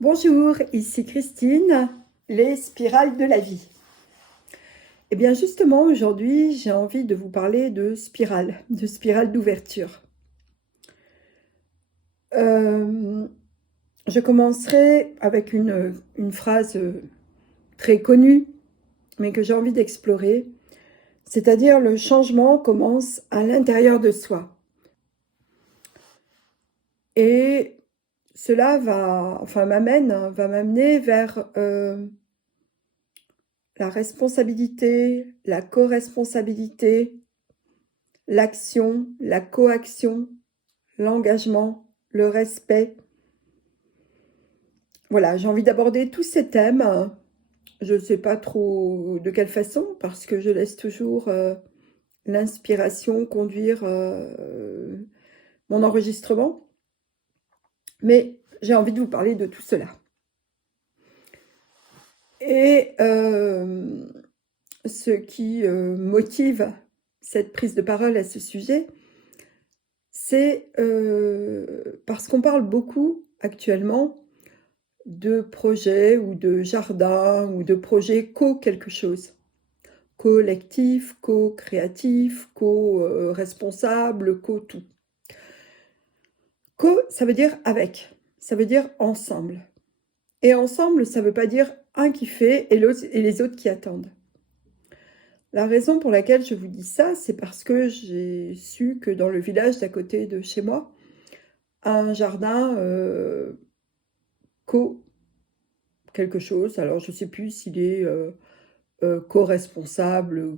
Bonjour, ici Christine, les spirales de la vie. Eh bien justement, aujourd'hui, j'ai envie de vous parler de spirale d'ouverture. Je commencerai avec une phrase très connue, mais que j'ai envie d'explorer, c'est-à-dire le changement commence à l'intérieur de soi. Et cela va m'amener vers la responsabilité, la co-responsabilité, l'action, la coaction, l'engagement, le respect. Voilà, j'ai envie d'aborder tous ces thèmes. Je ne sais pas trop de quelle façon, parce que je laisse toujours l'inspiration conduire mon enregistrement. Mais j'ai envie de vous parler de tout cela. Et ce qui motive cette prise de parole à ce sujet, c'est parce qu'on parle beaucoup actuellement de projets ou de jardins ou de projets co-quelque chose. Collectif, co-créatif, co-responsable, co-tout. Co, ça veut dire avec, ça veut dire ensemble. Et ensemble, ça ne veut pas dire un qui fait et les autres qui attendent. La raison pour laquelle je vous dis ça, c'est parce que j'ai su que dans le village d'à côté de chez moi, un jardin co quelque chose, alors je ne sais plus s'il est co-responsable,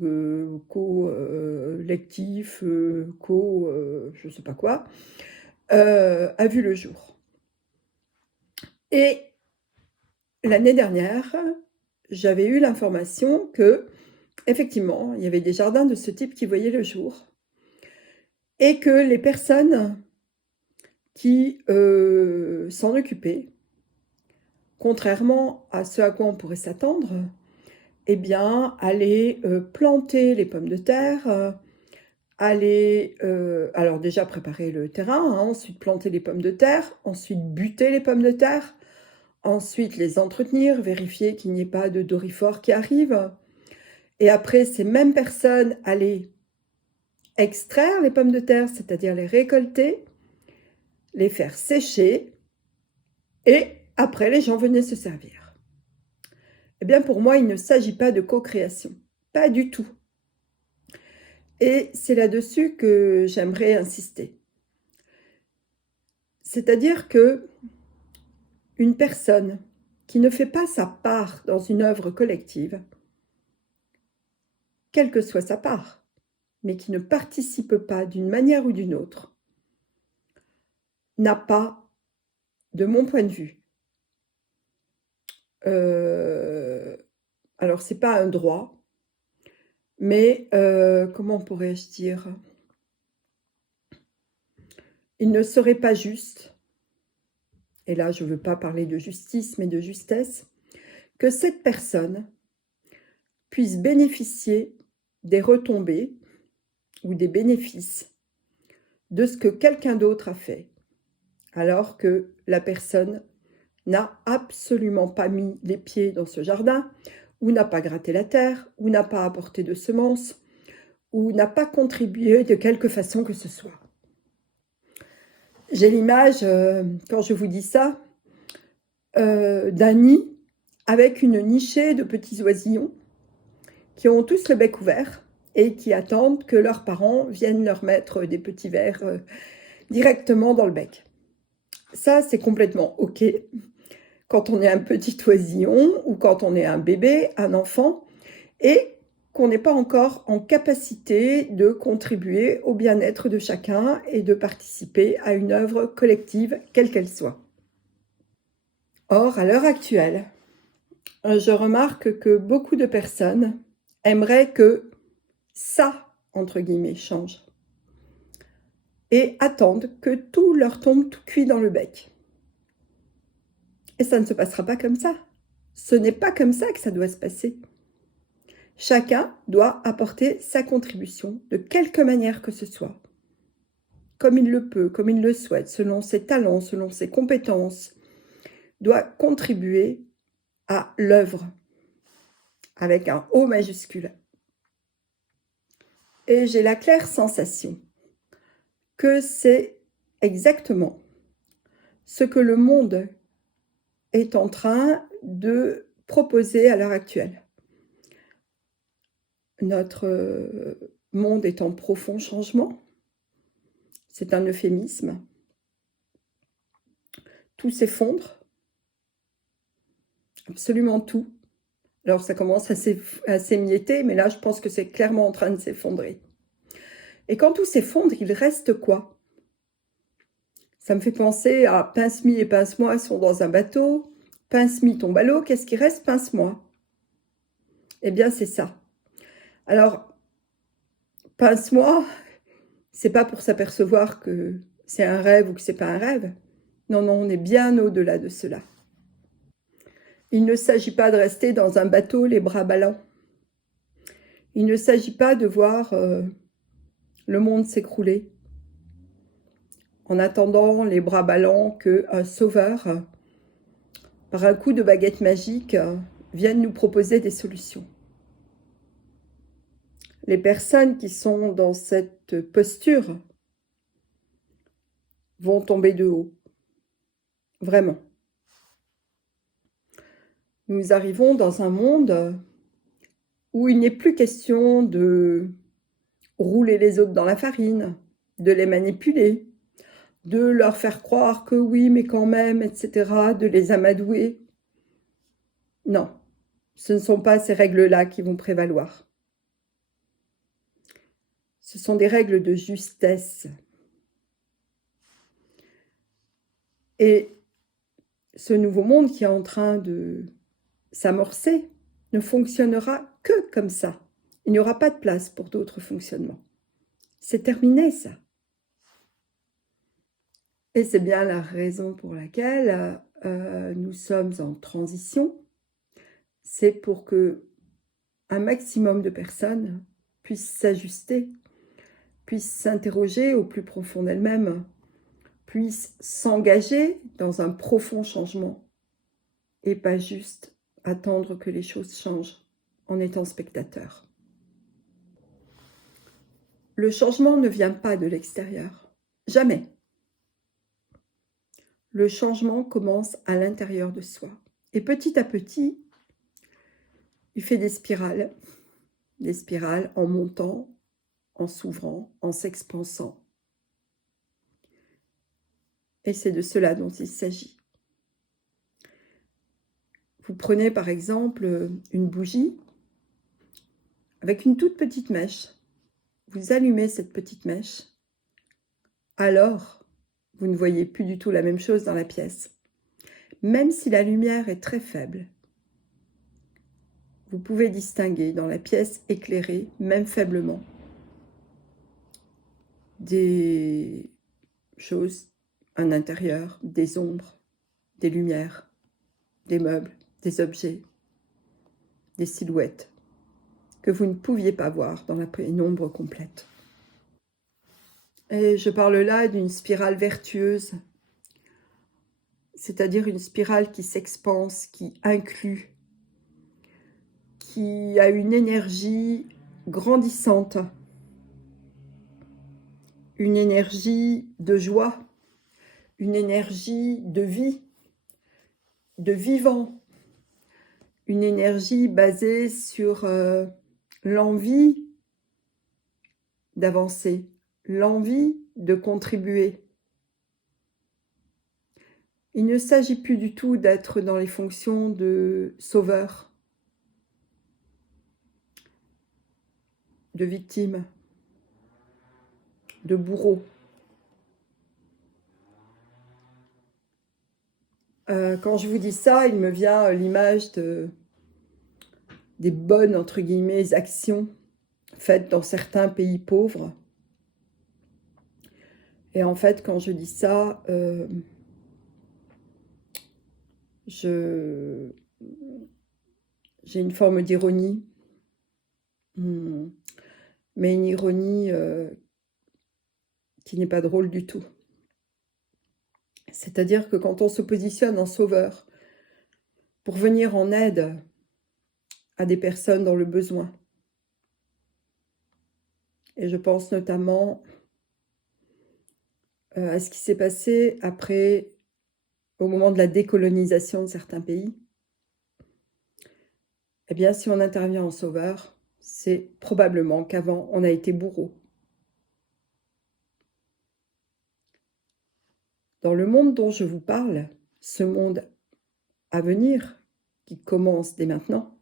co-lectif, je ne sais pas quoi, a vu le jour. Et l'année dernière, j'avais eu l'information que, effectivement, il y avait des jardins de ce type qui voyaient le jour et que les personnes qui s'en occupaient, contrairement à ce à quoi on pourrait s'attendre, eh bien, allaient planter les pommes de terre, aller, alors déjà préparer le terrain, hein, ensuite planter les pommes de terre, ensuite buter les pommes de terre, ensuite les entretenir, vérifier qu'il n'y ait pas de doryphore qui arrive. Et après, ces mêmes personnes allaient extraire les pommes de terre, c'est-à-dire les récolter, les faire sécher, et après, les gens venaient se servir. Eh bien, pour moi, il ne s'agit pas de co-création, pas du tout. Et c'est là-dessus que j'aimerais insister. C'est-à-dire que une personne qui ne fait pas sa part dans une œuvre collective, quelle que soit sa part, mais qui ne participe pas d'une manière ou d'une autre, n'a pas, de mon point de vue, alors c'est pas un droit, mais comment pourrais-je dire? Il ne serait pas juste, et là je ne veux pas parler de justice, mais de justesse, que cette personne puisse bénéficier des retombées ou des bénéfices de ce que quelqu'un d'autre a fait, alors que la personne n'a absolument pas mis les pieds dans ce jardin, ou n'a pas gratté la terre, ou n'a pas apporté de semences, ou n'a pas contribué de quelque façon que ce soit. J'ai l'image, quand je vous dis ça, d'un nid avec une nichée de petits oisillons qui ont tous le bec ouvert et qui attendent que leurs parents viennent leur mettre des petits vers directement dans le bec. Ça, c'est complètement OK quand on est un petit oisillon ou quand on est un bébé, un enfant, et qu'on n'est pas encore en capacité de contribuer au bien-être de chacun et de participer à une œuvre collective, quelle qu'elle soit. Or, à l'heure actuelle, je remarque que beaucoup de personnes aimeraient que ça, entre guillemets, change et attendent que tout leur tombe tout cuit dans le bec. Et ça ne se passera pas comme ça. Ce n'est pas comme ça que ça doit se passer. Chacun doit apporter sa contribution de quelque manière que ce soit, comme il le peut, comme il le souhaite, selon ses talents, selon ses compétences, doit contribuer à l'œuvre, avec un O majuscule. Et j'ai la claire sensation que c'est exactement ce que le monde est en train de proposer à l'heure actuelle. Notre monde est en profond changement. C'est un euphémisme. Tout s'effondre. Absolument tout. Alors ça commence à s'émietter, mais là je pense que c'est clairement en train de s'effondrer. Et quand tout s'effondre, il reste quoi? Ça me fait penser à Pince-Mi et Pince-Moi sont dans un bateau. Pince-Mi tombe à l'eau, qu'est-ce qui reste? Pince-Moi. Eh bien c'est ça. Alors, Pince-Moi, c'est pas pour s'apercevoir que c'est un rêve ou que c'est pas un rêve. Non, non, on est bien au-delà de cela. Il ne s'agit pas de rester dans un bateau les bras ballants. Il ne s'agit pas de voir le monde s'écrouler en attendant les bras ballants qu'un sauveur, par un coup de baguette magique, vienne nous proposer des solutions. Les personnes qui sont dans cette posture vont tomber de haut. Vraiment. Nous arrivons dans un monde où il n'est plus question de rouler les autres dans la farine, de les manipuler, de leur faire croire que oui, mais quand même, etc., de les amadouer. Non, ce ne sont pas ces règles-là qui vont prévaloir. Ce sont des règles de justesse. Et ce nouveau monde qui est en train de s'amorcer ne fonctionnera que comme ça. Il n'y aura pas de place pour d'autres fonctionnements. C'est terminé, ça. Et c'est bien la raison pour laquelle nous sommes en transition. C'est pour que un maximum de personnes puissent s'ajuster, puissent s'interroger au plus profond d'elles-mêmes, puissent s'engager dans un profond changement et pas juste attendre que les choses changent en étant spectateur. Le changement ne vient pas de l'extérieur, jamais. Le changement commence à l'intérieur de soi. Et petit à petit, il fait des spirales en montant, en s'ouvrant, en s'expansant. Et c'est de cela dont il s'agit. Vous prenez par exemple une bougie avec une toute petite mèche. Vous allumez cette petite mèche. Alors, vous ne voyez plus du tout la même chose dans la pièce. Même si la lumière est très faible, vous pouvez distinguer dans la pièce éclairée, même faiblement, des choses, un intérieur, des ombres, des lumières, des meubles, des objets, des silhouettes que vous ne pouviez pas voir dans la pénombre complète. Et je parle là d'une spirale vertueuse, c'est-à-dire une spirale qui s'expanse, qui inclut, qui a une énergie grandissante, une énergie de joie, une énergie de vie, de vivant, une énergie basée sur l'envie d'avancer, l'envie de contribuer. Il ne s'agit plus du tout d'être dans les fonctions de sauveur, de victime, de bourreau. Quand je vous dis ça, il me vient l'image des bonnes, entre guillemets, actions faites dans certains pays pauvres. Et en fait, quand je dis ça, j'ai une forme d'ironie, mais une ironie qui n'est pas drôle du tout. C'est-à-dire que quand on se positionne en sauveur, pour venir en aide à des personnes dans le besoin. Et je pense notamment à ce qui s'est passé après, au moment de la décolonisation de certains pays. Eh bien, si on intervient en sauveur, c'est probablement qu'avant, on a été bourreau. Dans le monde dont je vous parle, ce monde à venir, qui commence dès maintenant,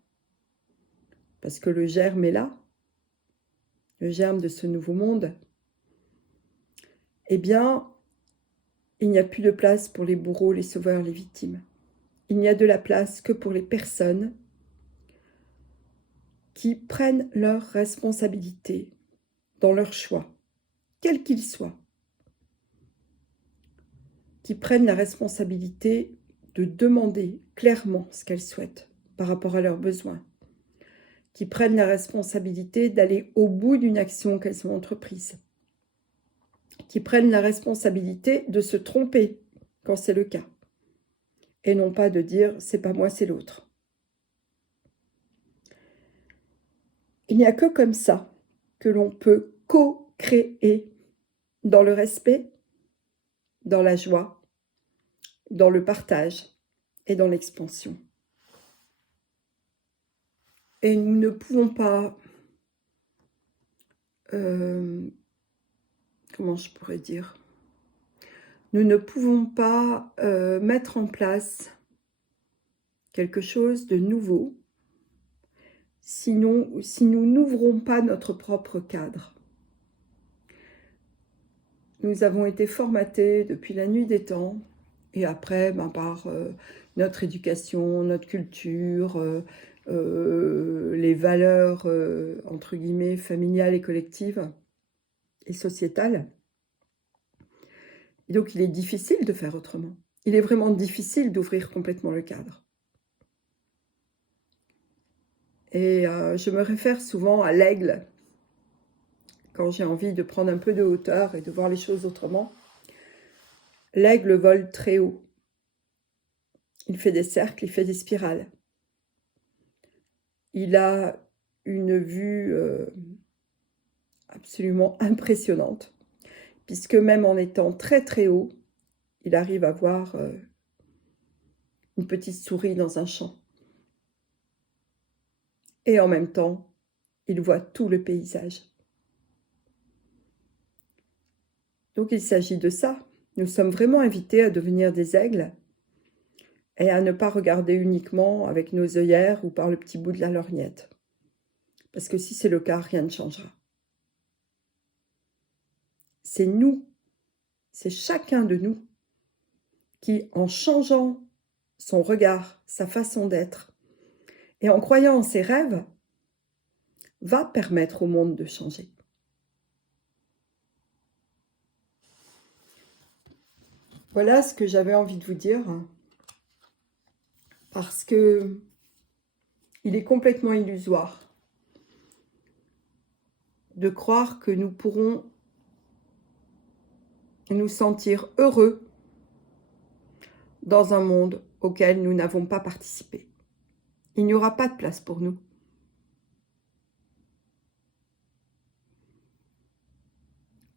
parce que le germe est là, le germe de ce nouveau monde, eh bien, il n'y a plus de place pour les bourreaux, les sauveurs, les victimes. Il n'y a de la place que pour les personnes qui prennent leurs responsabilités dans leurs choix, quels qu'ils soient, qui prennent la responsabilité de demander clairement ce qu'elles souhaitent par rapport à leurs besoins, qui prennent la responsabilité d'aller au bout d'une action qu'elles ont entreprise, qui prennent la responsabilité de se tromper quand c'est le cas, et non pas de dire « c'est pas moi, c'est l'autre ». Il n'y a que comme ça que l'on peut co-créer dans le respect, dans la joie, dans le partage et dans l'expansion. Et nous ne pouvons pas, comment je pourrais dire, nous ne pouvons pas mettre en place quelque chose de nouveau si nous n'ouvrons pas notre propre cadre. Nous avons été formatés depuis la nuit des temps, et après, par notre éducation, notre culture, les valeurs, entre guillemets, familiales et collectives et sociétales. Et donc, il est difficile de faire autrement. Il est vraiment difficile d'ouvrir complètement le cadre. Et je me réfère souvent à l'aigle, quand j'ai envie de prendre un peu de hauteur et de voir les choses autrement. L'aigle vole très haut. Il fait des cercles, il fait des spirales. Il a une vue absolument impressionnante, puisque même en étant très très haut, il arrive à voir une petite souris dans un champ. Et en même temps, il voit tout le paysage. Donc il s'agit de ça. Nous sommes vraiment invités à devenir des aigles et à ne pas regarder uniquement avec nos œillères ou par le petit bout de la lorgnette. Parce que si c'est le cas, rien ne changera. C'est nous, c'est chacun de nous qui, en changeant son regard, sa façon d'être, et en croyant en ses rêves, va permettre au monde de changer. Voilà ce que j'avais envie de vous dire, parce que il est complètement illusoire de croire que nous pourrons nous sentir heureux dans un monde auquel nous n'avons pas participé. Il n'y aura pas de place pour nous.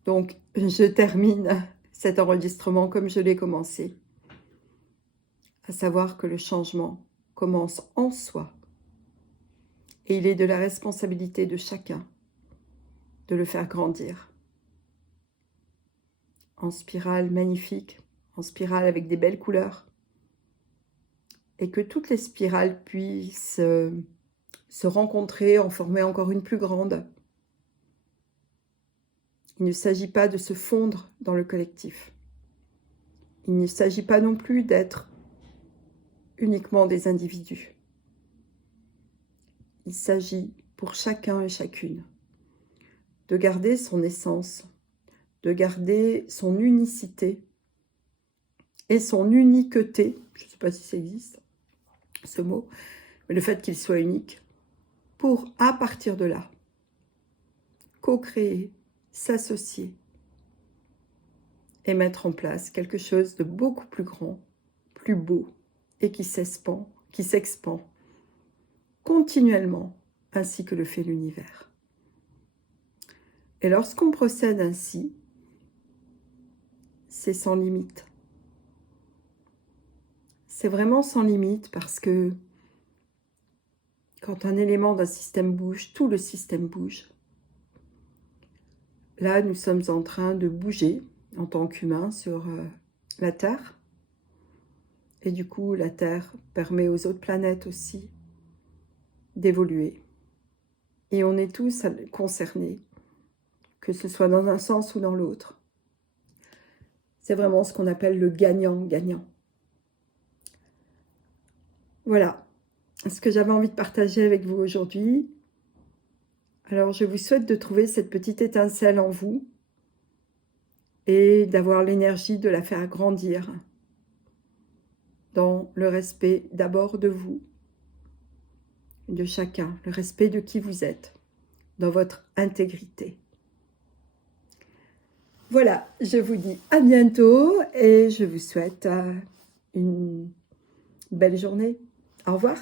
Donc, je termine cet enregistrement comme je l'ai commencé, à savoir que le changement commence en soi et il est de la responsabilité de chacun de le faire grandir. En spirale magnifique, en spirale avec des belles couleurs, et que toutes les spirales puissent se rencontrer, en former encore une plus grande. Il ne s'agit pas de se fondre dans le collectif. Il ne s'agit pas non plus d'être uniquement des individus. Il s'agit pour chacun et chacune de garder son essence, de garder son unicité et son uniqueté. Je ne sais pas si ça existe, ce mot, mais le fait qu'il soit unique, pour, à partir de là, co-créer, s'associer et mettre en place quelque chose de beaucoup plus grand, plus beau et qui s'espand, qui s'expand continuellement, ainsi que le fait l'univers. Et lorsqu'on procède ainsi, c'est sans limite. C'est vraiment sans limite parce que quand un élément d'un système bouge, tout le système bouge. Là, nous sommes en train de bouger en tant qu'humains sur la Terre. Et du coup, la Terre permet aux autres planètes aussi d'évoluer. Et on est tous concernés, que ce soit dans un sens ou dans l'autre. C'est vraiment ce qu'on appelle le gagnant-gagnant. Voilà ce que j'avais envie de partager avec vous aujourd'hui. Alors, je vous souhaite de trouver cette petite étincelle en vous et d'avoir l'énergie de la faire grandir dans le respect d'abord de vous, de chacun, le respect de qui vous êtes, dans votre intégrité. Voilà, je vous dis à bientôt et je vous souhaite une belle journée. Au revoir.